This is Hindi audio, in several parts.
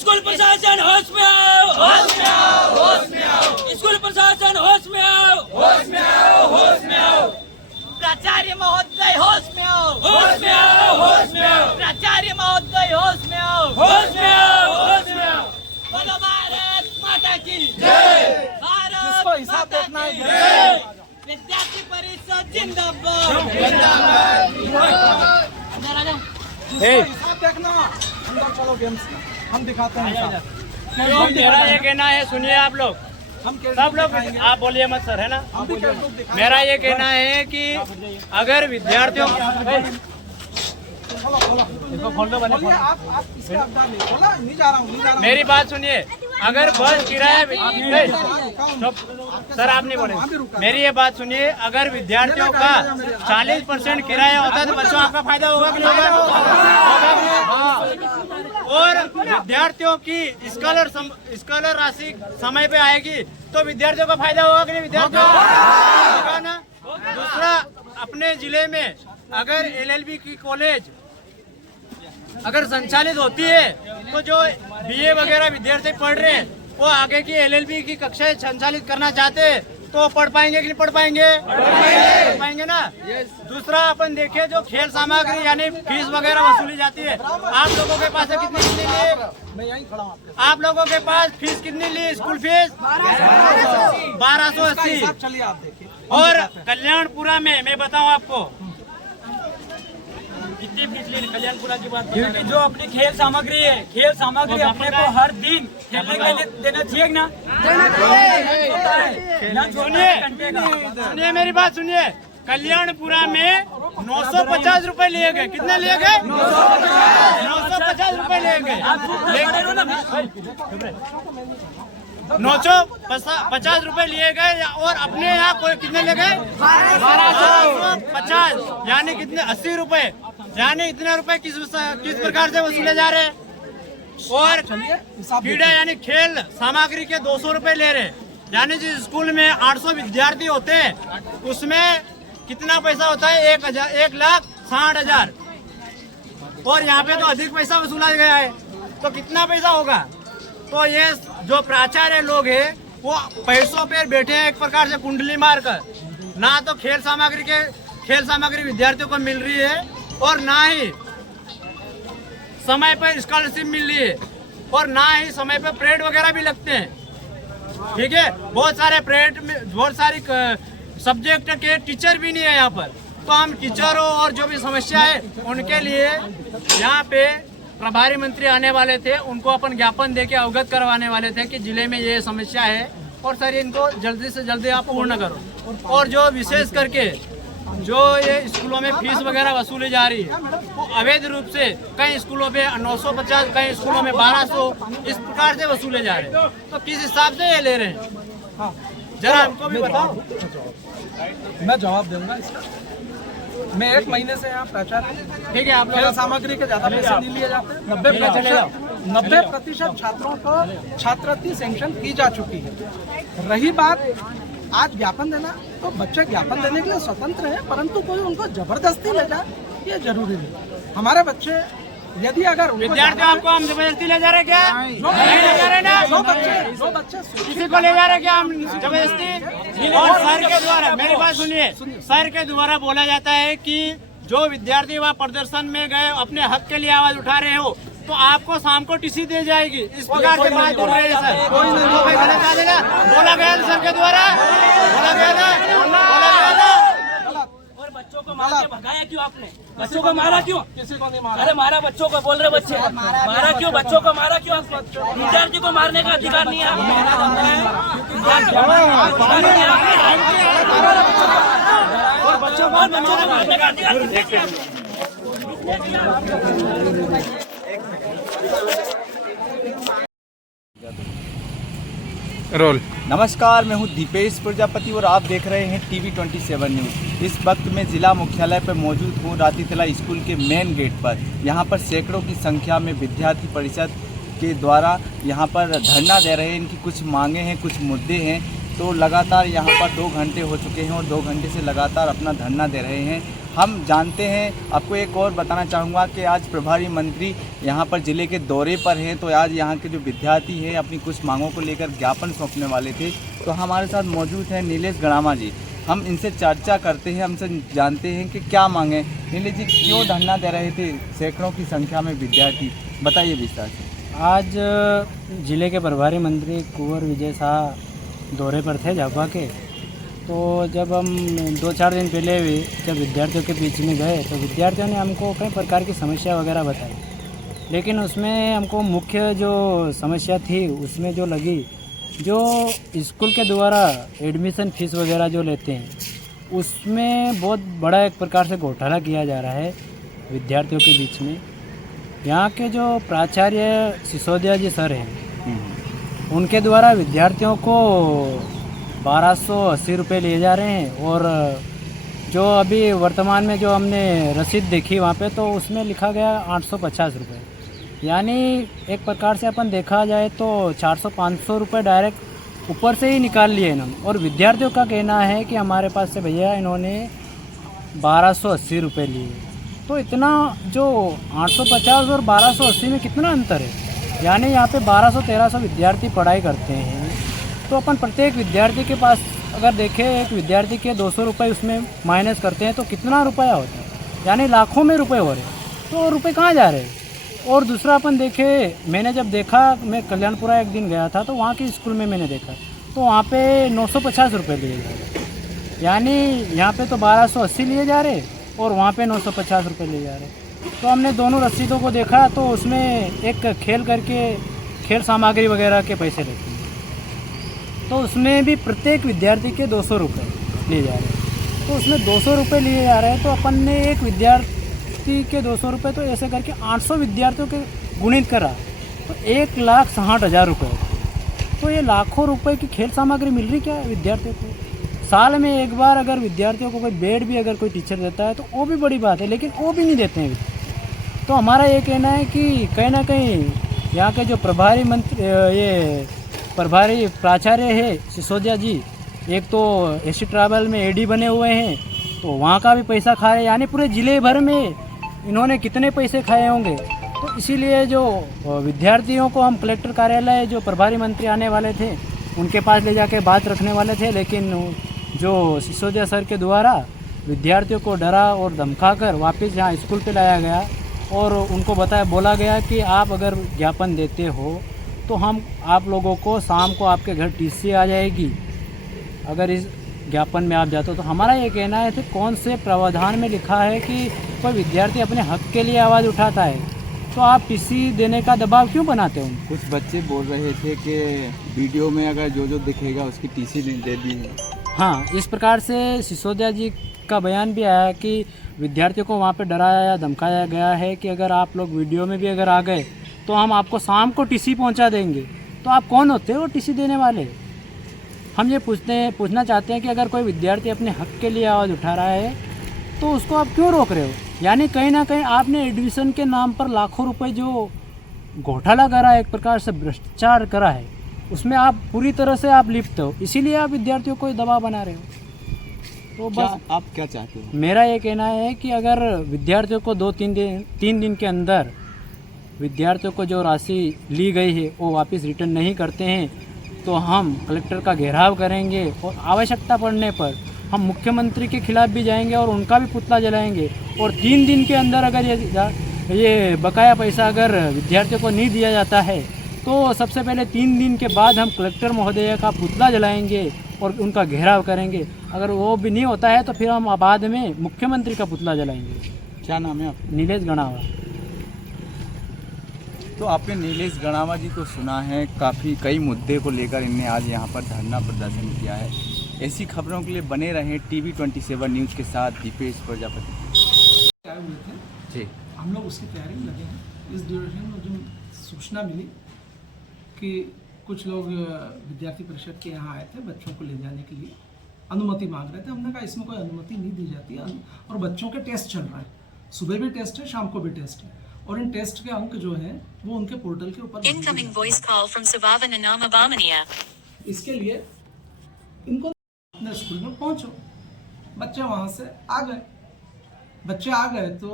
स्कूल प्रशासन होश में आओ, होश में आओ, होश में आओ। स्कूल प्रशासन होश में आओ, होश में आओ, होश में आओ। प्राचार्य महोदय होश में आओ, होश में आओ, होश में आओ। प्राचार्य महोदय होश में आओ, होश में आओ, होश में आओ। बोलो भारत माता की जय। भारत हिसाब माता देखना है। की जय। विद्यार्थी परिषद जिंदाबाद। अंदर आ जाओ। हिसाब देखना। अंदर चलो गेम्स हम दिखाते हैं हिसाब। क्यों मेरा ये कहना है, सुनिए आप लोग हम सब लोग, आप बोलिए मत सर, है ना। हम भी कैटलॉग दिखाएंगे। मेरा ये कहना है कि अगर विद्यार्थियों बोलिए आप इसके अवतार नहीं बोला नहीं जा रहा हूँ मेरी बात सुनिए, अगर बस किराया सर आप नहीं बोले, मेरी ये बात सुनिए, अगर विद्यार्थियों का 40% किराया होता है तो बच्चों आपका फायदा होगा कि नहीं होगा? और विद्यार्थियों की स्कॉलर राशि समय पे आएगी तो विद्यार्थियों का फायदा होगा कि नहीं? विद्यार्थियों होगा ना। दूसरा, अपने जिले में अगर एलएलबी की कॉलेज अगर संचालित होती है तो जो बीए वगैरह विद्यार्थी पढ़ रहे हैं वो आगे की एलएलबी की कक्षाएं संचालित करना चाहते हैं तो पढ़ पाएंगे कि नहीं पढ़ पाएंगे? पढ़ पाएंगे ना। दूसरा, अपन देखें जो खेल सामग्री यानी फीस वगैरह वसूली जाती है, आप लोगों के पास कितनी ली? मैं यहीं खड़ा हूँ आपके आप लोगों के पास फीस कितनी ली? School fees 1280। हिसाब। चलिए आप देखिए। और कल्याणपुरा में मैं बताऊं आपको कितनी फीस ली कल्याणपुरा की बात, क्योंकि जो अपनी खेल सामग्री है, खेल सामग्री अपने को हर दिन खेलने के लिए देना चाहिए ना। सुनिए मेरी बात सुनिए, कल्याणपुरा में 950 रुपए लिए गए। कितने लिए गए? 950 रुपए लिए गए। 950 रुपए लिए गए और अपने यहाँ कोई कितने ले गए? 1250, यानी कितने? 80 रुपए। यानी इतने रुपए किस प्रकार से वसूले जा रहे हैं? और क्रीड़ा यानी खेल सामग्री के 200 रुपए ले रहे, यानी जिस स्कूल में 800 विद्यार्थी होते हैं उसमें कितना पैसा होता है? 1,60,000। और यहाँ पे तो अधिक पैसा वसूला गया है, तो कितना पैसा होगा? तो ये जो प्राचार्य लोग हैं वो पैसों पर बैठे हैं एक प्रकार से कुंडली मारकर। ना तो खेल सामग्री विद्यार्थियों को मिल रही है और ना ही समय पर स्कॉलरशिप मिल रही है और ना ही समय पर परेड वगैरह भी लगते हैं। ठीक है, बहुत सारे परेड में बहुत सारी सब्जेक्ट के टीचर भी नहीं है यहाँ पर। तो हम टीचरों और जो भी समस्या है उनके लिए यहाँ पे प्रभारी मंत्री आने वाले थे, उनको अपन ज्ञापन देके अवगत करवाने वाले थे कि जिले में ये समस्या है और सर इनको जल्दी से जल्दी आप पूर्ण करो। और जो विशेष करके जो ये स्कूलों में फीस वगैरह वसूली जा रही है वो अवैध रूप से कई स्कूलों पे 950, कई स्कूलों में 1200 इस प्रकार से वसूले जा रहे हैं। तो किस हिसाब से ये ले रहे हैं जरा हमको भी बताओ। मैं जवाब दूंगा इसका। मैं 1 महीने से यहाँ प्राचार्य। ठीक है, आप खेल सामग्री के ज्यादा पैसे नहीं लिए जाते। 90% छात्रों को छात्रवृत्ति सैंक्शन की जा चुकी है। रही बात आज ज्ञापन देना, तो बच्चे ज्ञापन देने के लिए स्वतंत्र है, परंतु कोई उनको जबरदस्ती ले जाए ये जरूरी नहीं। हमारे बच्चे यदि अगर विद्यार्थी आपको हम जबरदस्ती ले जा रहे क्या? नहीं ले जा रहे ना। जो बच्चे किसी को ले जा रहे क्या हम जबरदस्ती? और सर के द्वारा मेरी बात सुनिए, सर के द्वारा बोला जाता है कि जो विद्यार्थी वहाँ प्रदर्शन में गए अपने हक के लिए आवाज उठा रहे हो तो आपको शाम को टीसी दे जाएगी। इस प्रकार से बात बोल रहे हैं सर। कोई गलत आ जाएगा, बोला गया सर के द्वारा, बोला गया था। और बच्चों को मार के भगाया क्यों आपने? बच्चों को मारा क्यों? किसी को नहीं मारा। अरे मारा बच्चों को, बोल रहे बच्चे मारा क्यों? बच्चों को मारा क्यों? विद्यार्थी को मारने का अधिकार नहीं है। और बच्चों को मारने का अधिकार रोल। नमस्कार, मैं हूं दीपेश प्रजापति और आप देख रहे हैं टीवी 27 न्यूज़। इस वक्त मैं ज़िला मुख्यालय पर मौजूद हूं, रातीतला स्कूल के मेन गेट पर। यहां पर सैकड़ों की संख्या में विद्यार्थी परिषद के द्वारा यहां पर धरना दे रहे हैं। इनकी कुछ मांगे हैं, कुछ मुद्दे हैं। तो लगातार यहां पर 2 घंटे हो चुके हैं और 2 घंटे से लगातार अपना धरना दे रहे हैं। हम जानते हैं, आपको एक और बताना चाहूँगा कि आज प्रभारी मंत्री यहाँ पर ज़िले के दौरे पर हैं, तो आज यहाँ के जो विद्यार्थी हैं अपनी कुछ मांगों को लेकर ज्ञापन सौंपने वाले थे। तो हमारे साथ मौजूद हैं नीलेश गणामा जी। हम इनसे चर्चा करते हैं, हमसे जानते हैं कि क्या मांगे। नीलेश जी, क्यों धरना दे रहे थे सैकड़ों की संख्या में विद्यार्थी, बताइए विस्तार से। आज जिले के प्रभारी मंत्री कुंवर विजय शाह दौरे पर थे झाबुआ के। तो जब हम 2-4 दिन पहले भी जब विद्यार्थियों के बीच में गए तो विद्यार्थियों ने हमको कई प्रकार की समस्या वगैरह बताई, लेकिन उसमें हमको मुख्य जो समस्या थी उसमें जो लगी, जो स्कूल के द्वारा एडमिशन फीस वगैरह जो लेते हैं उसमें बहुत बड़ा एक प्रकार से घोटाला किया जा रहा है विद्यार्थियों के बीच में। यहाँ के जो प्राचार्य सिसोदिया जी सर हैं, उनके द्वारा विद्यार्थियों को 1280 रुपये लिए जा रहे हैं, और जो अभी वर्तमान में जो हमने रसीद देखी वहाँ पे तो उसमें लिखा गया 850 रुपये। यानी एक प्रकार से अपन देखा जाए तो 400-500 रुपये डायरेक्ट ऊपर से ही निकाल लिए इन्होंने। और विद्यार्थियों का कहना है कि हमारे पास से भैया इन्होंने 1280 रुपये लिए। तो इतना जो 850 और 1280 में कितना अंतर है। यानी यहाँ पे 1200-1300 विद्यार्थी पढ़ाई करते हैं, तो अपन प्रत्येक विद्यार्थी के पास अगर देखें, एक विद्यार्थी के 200 रुपये उसमें माइनस करते हैं तो कितना रुपया होता है, यानी लाखों में रुपए हो रहे हैं। तो रुपए कहाँ जा रहे हैं। और दूसरा अपन देखें, मैंने जब देखा, मैं कल्याणपुरा एक दिन गया था तो वहाँ के स्कूल में मैंने देखा तो वहाँ पे 950 रुपये लिए जा रहे, यानी यहाँ पे तो 1280 लिए जा रहे और वहाँ पे 950 रुपये लिए जा रहे। तो हमने दोनों रसीदों को देखा तो उसमें एक खेल करके खेल सामग्री वगैरह के पैसे लेते हैं, तो उसमें भी प्रत्येक विद्यार्थी के 200 रुपये लिए जा रहे हैं। तो उसमें 200 रुपये लिए जा रहे हैं, तो अपन ने एक विद्यार्थी के 200 रुपये, तो ऐसे करके 800 विद्यार्थियों के गुणित करा तो 1,60,000 रुपये। तो ये लाखों रुपए की खेल सामग्री मिल रही क्या है विद्यार्थियों को। साल में एक बार अगर विद्यार्थियों को कोई बेड भी अगर कोई टीचर देता है तो वो भी बड़ी बात है, लेकिन वो भी नहीं देते हैं। तो हमारा ये कहना है कि कहीं ना कहीं यहाँ के जो प्रभारी मंत्री, ये प्रभारी प्राचार्य है सिसोदिया जी, एक तो एसी ट्रैवल में एडी बने हुए हैं, तो वहाँ का भी पैसा खा रहे, यानी पूरे ज़िले भर में इन्होंने कितने पैसे खाए होंगे। तो इसीलिए जो विद्यार्थियों को हम कलेक्टर कार्यालय, जो प्रभारी मंत्री आने वाले थे उनके पास ले जाके बात रखने वाले थे, लेकिन जो सिसोदिया सर के द्वारा विद्यार्थियों को डरा और धमकाकर वापस यहाँ स्कूल पे लाया गया और उनको बोला गया कि आप अगर ज्ञापन देते हो तो हम आप लोगों को शाम को आपके घर टीसी आ जाएगी अगर इस ज्ञापन में आप जाते हो। तो हमारा ये कहना है कि कौन से प्रावधान में लिखा है कि कोई विद्यार्थी अपने हक के लिए आवाज़ उठाता है तो आप टीसी देने का दबाव क्यों बनाते हो। कुछ बच्चे बोल रहे थे कि वीडियो में अगर जो दिखेगा उसकी टीसी दे दी है। हाँ, इस प्रकार से सिसोदिया जी का बयान भी आया कि विद्यार्थियों को वहाँ पे डराया या धमकाया गया है कि अगर आप लोग वीडियो में भी अगर आ गए तो हम आपको शाम को टीसी पहुँचा देंगे। तो आप कौन होते हो टीसी देने वाले। हम ये पूछना चाहते हैं कि अगर कोई विद्यार्थी अपने हक के लिए आवाज़ उठा रहा है तो उसको आप क्यों रोक रहे हो। यानी कहीं ना कहीं आपने एडमिशन के नाम पर लाखों रुपए जो घोटाला करा है, एक प्रकार से भ्रष्टाचार करा है, उसमें आप पूरी तरह से आप लिप्त हो, इसीलिए आप विद्यार्थियों को दबाव बना रहे हो। तो बस आप क्या चाहते हो। मेरा ये कहना है कि अगर विद्यार्थियों को 3 दिन के अंदर विद्यार्थियों को जो राशि ली गई है वो वापस रिटर्न नहीं करते हैं तो हम कलेक्टर का घेराव करेंगे और आवश्यकता पड़ने पर हम मुख्यमंत्री के खिलाफ भी जाएंगे और उनका भी पुतला जलाएंगे। और 3 दिन के अंदर अगर ये बकाया पैसा अगर विद्यार्थियों को नहीं दिया जाता है तो सबसे पहले 3 दिन के बाद हम कलेक्टर महोदय का पुतला जलाएंगे और उनका घेराव करेंगे। अगर वो भी नहीं होता है तो फिर हम बाद में मुख्यमंत्री का पुतला जलाएंगे। क्या नाम है आपका। नीलेश गणावा। तो आपने नीलेश गणावा जी को सुना है, काफ़ी कई मुद्दे को लेकर इनने आज यहाँ पर धरना प्रदर्शन किया है। ऐसी खबरों के लिए बने रहें TV27 न्यूज़ के साथ। दीपेश प्रजापति आए हुए थे जी। हम लोग उसकी तैयारी में लगे हैं। इस ड्यूरेशन में जो सूचना मिली कि कुछ लोग विद्यार्थी परिषद के यहाँ आए थे बच्चों को ले जाने के लिए, अनुमति मांग रहे थे। हमने कहा इसमें कोई अनुमति नहीं दी जाती है और बच्चों के टेस्ट चल रहा है, सुबह भी टेस्ट है, शाम को भी टेस्ट है और इन टेस्ट के अंक जो है वो उनके पोर्टल के ऊपर। Incoming voice call from Savavana Namabamania. इसके लिए इनको अपने स्कूल में पहुंचो। बच्चे वहाँ से आ गए, बच्चे आ गए तो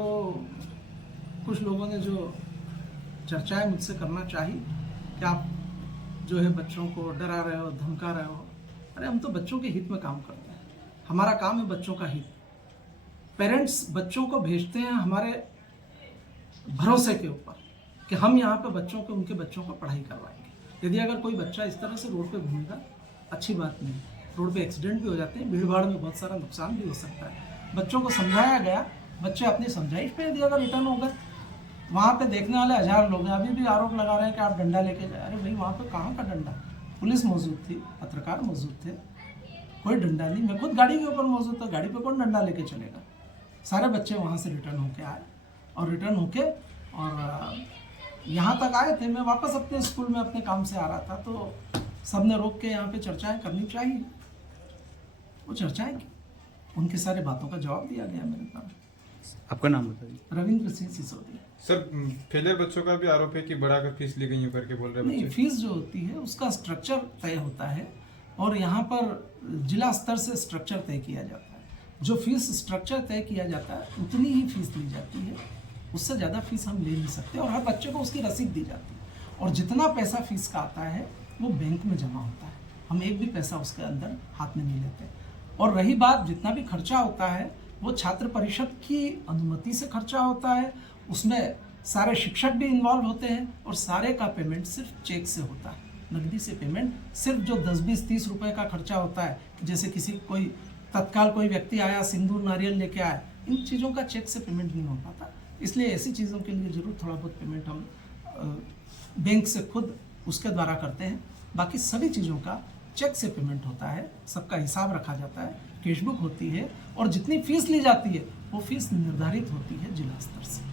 कुछ लोगों ने जो चर्चाएं मुझसे करना चाहिए कि आप जो है बच्चों को डरा रहे हो, धमका रहे हो। अरे हम तो बच्चों के हित में काम करते हैं, हमारा काम है बच्चों का हित। पेरेंट्स बच्चों को भेजते हैं हमारे भरोसे के ऊपर कि हम यहाँ पे बच्चों को, उनके बच्चों को पढ़ाई करवाएंगे। यदि अगर कोई बच्चा इस तरह से रोड पे घूमेगा, अच्छी बात नहीं। रोड पे एक्सीडेंट भी हो जाते हैं, भीड़ भाड़ में बहुत सारा नुकसान भी हो सकता है। बच्चों को समझाया गया, बच्चे अपनी समझाइश पे यदि अगर रिटर्न हो गए, वहाँ पे देखने वाले 1000 लोग हैं, अभी भी आरोप लगा रहे हैं कि आप डंडा लेके जाए। अरे भाई वहाँ पे कहाँ का डंडा? पुलिस मौजूद थी, पत्रकार मौजूद थे, कोई डंडा नहीं। मैं खुद गाड़ी के ऊपर मौजूद था, गाड़ी पे कौन डंडा लेके चलेगा? सारे बच्चे वहाँ से रिटर्न होके आए और रिटर्न होके और यहाँ तक आए थे। मैं वापस अपने स्कूल में अपने काम से आ रहा था तो सबने रोक के यहाँ पे चर्चाएं करनी चाहिए, वो चर्चाएं की, उनकी सारी बातों का जवाब दिया गया मेरे पास। आपका नाम बताइए। रविंद्र सिंह सिसोदिया। सर, फेलियर बच्चों का भी आरोप है कि बढ़ाकर फीस ली गई है करके बोल रहे हैं नहीं, बच्चे। फीस जो होती है उसका स्ट्रक्चर तय होता है और यहाँ पर जिला स्तर से स्ट्रक्चर तय किया जाता है। जो फीस स्ट्रक्चर तय किया जाता है उतनी ही फीस ली जाती है, उससे ज़्यादा फीस हम ले नहीं सकते। और हर बच्चे को उसकी रसीद दी जाती है और जितना पैसा फीस का आता है वो बैंक में जमा होता है, हम एक भी पैसा उसके अंदर हाथ में नहीं लेते। और रही बात, जितना भी खर्चा होता है वो छात्र परिषद की अनुमति से खर्चा होता है, उसमें सारे शिक्षक भी इन्वॉल्व होते हैं और सारे का पेमेंट सिर्फ चेक से होता है, नकदी से पेमेंट। सिर्फ जो 10, 20, 30 रुपए का खर्चा होता है, जैसे किसी कोई तत्काल कोई व्यक्ति आया, सिंदूर नारियल लेके आया, इन चीज़ों का चेक से पेमेंट नहीं हो पाता। इसलिए ऐसी चीज़ों के लिए ज़रूर थोड़ा बहुत पेमेंट हम बैंक से खुद उसके द्वारा करते हैं। बाकी सभी चीज़ों का चेक से पेमेंट होता है, सबका हिसाब रखा जाता है, कैशबुक होती है और जितनी फीस ली जाती है वो फीस निर्धारित होती है जिला स्तर से।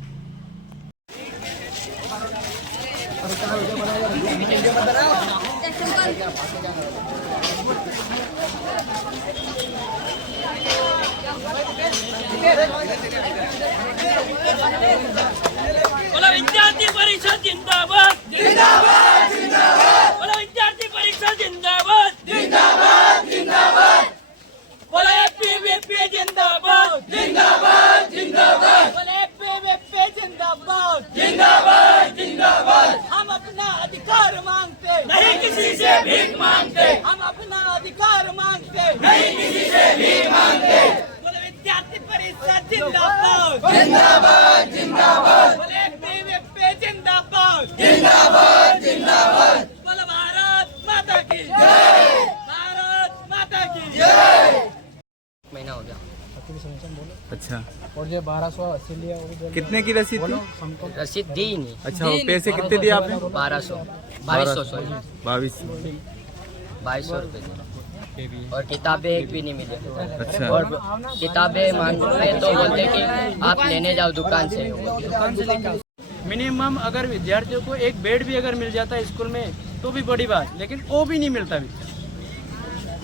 बोला विद्यार्थी परिषद जिंदाबाद, जिंदाबाद, जिंदाबाद। बोला विद्यार्थी परिषद जिंदाबाद, जिंदाबाद, जिंदाबाद। बोला एपीवीपी जिंदाबाद, जिंदाबाद, जिंदाबाद। बोले एपीवीपी जिंदाबाद, जिंदाबाद, जिंदाबाद। हम अपना अधिकार मांगते नहीं किसी से भीख मांगते, हम अपना अधिकार मांगते नहीं किसी से भीख मांगते। बोले विद्यार्थी परिषद जिंदाबाद, जिंदाबाद, जिंदाबाद, बोले एपीवीपी जिंदाबाद, जिंदाबाद, जिंदाबाद। बोले भारत माता की जय, भारत माता की जय। महीना हो गया। अच्छा, और जो 1280 लिया वो कितने की रसीद थी? रसीद दी ही नहीं। अच्छा, वो पैसे कितने दिए आपने? 2200 सॉरी 2200 रुपये दिए और किताबें एक भी नहीं मिली। अच्छा। और किताबें मांगते तो बोलते कि आप लेने जाओ दुकान से। मिनिमम अगर विद्यार्थियों को एक बेड भी अगर मिल जाता है स्कूल में तो भी बड़ी बात, लेकिन वो भी नहीं मिलता भी।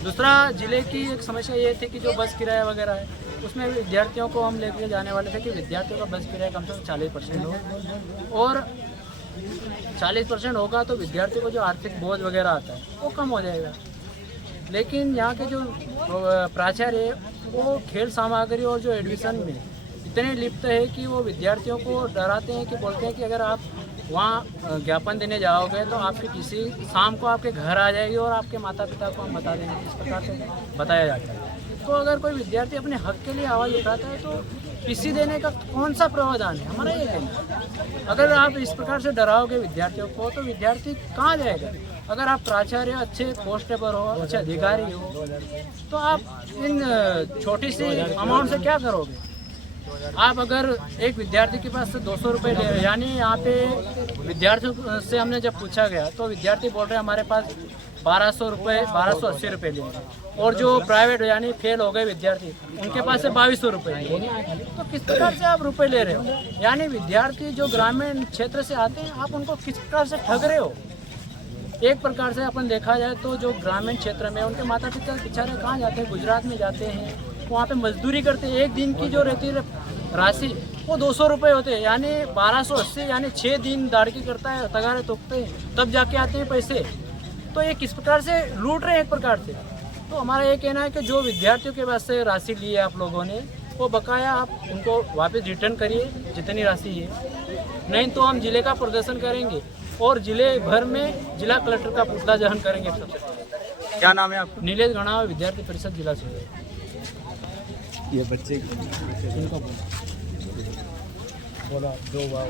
दूसरा, जिले की एक समस्या ये थी कि जो बस किराया वगैरह है उसमें विद्यार्थियों को हम लेकर जाने वाले थे कि विद्यार्थियों का बस किराया कम से कम 40% हो और 40% होगा तो विद्यार्थियों को जो आर्थिक बोझ वगैरह आता है वो कम हो जाएगा। लेकिन यहाँ के जो प्राचार्य है वो खेल सामग्री और जो एडमिशन में इतने लिप्त है कि वो विद्यार्थियों को डराते हैं कि बोलते हैं कि अगर आप वहाँ ज्ञापन देने जाओगे तो आपके किसी शाम को आपके घर आ जाएगी और आपके माता पिता को हम बता देंगे, इस प्रकार से बताया जाता है। तो अगर कोई विद्यार्थी अपने हक के लिए आवाज़ उठाता है तो पीसी देने का कौन सा प्रावधान है, हमारा ये कहना। अगर आप इस प्रकार से डराओगे विद्यार्थियों को तो विद्यार्थी कहाँ जाएगा। अगर आप प्राचार्य अच्छे पोस्ट पर हो, अच्छे अधिकारी हो, तो आप इन छोटी सी अमाउंट से क्या करोगे। आप अगर एक विद्यार्थी के पास से 200 रुपये ले रहे, यानी यहाँ पे विद्यार्थियों से हमने जब पूछा गया तो विद्यार्थी बोल रहे हैं हमारे पास 1280 रुपये ले रहे, और जो प्राइवेट यानी फेल हो गए विद्यार्थी उनके पास से 2200 रुपये। तो किस प्रकार से आप रुपए ले रहे हो। यानी विद्यार्थी जो ग्रामीण क्षेत्र से आते हैं आप उनको किस प्रकार से ठग रहे हो। एक प्रकार से अपन देखा जाए तो जो ग्रामीण क्षेत्र में उनके माता पिता बेचारे कहाँ जाते हैं, गुजरात में जाते हैं, वहाँ पे मजदूरी करते हैं। एक दिन की जो रहती है राशि वो 200 रुपये होते हैं, यानी 1280, यानी 6 दिन दाड़की करता है, तगारे तोपते हैं, तब जाके आते हैं पैसे। तो ये किस प्रकार से लूट रहे हैं एक प्रकार से। तो हमारा ये कहना है कि जो विद्यार्थियों के पास से राशि ली है आप लोगों ने वो बकाया आप उनको वापस रिटर्न करिए जितनी राशि है, नहीं तो हम जिले का प्रदर्शन करेंगे और जिले भर में जिला कलेक्टर का पुतला दहन करेंगे। सबसे पहले क्या नाम है आपका? नीलेश गणावा, विद्यार्थी परिषद जिला से। ये बच्चे बोला दो बार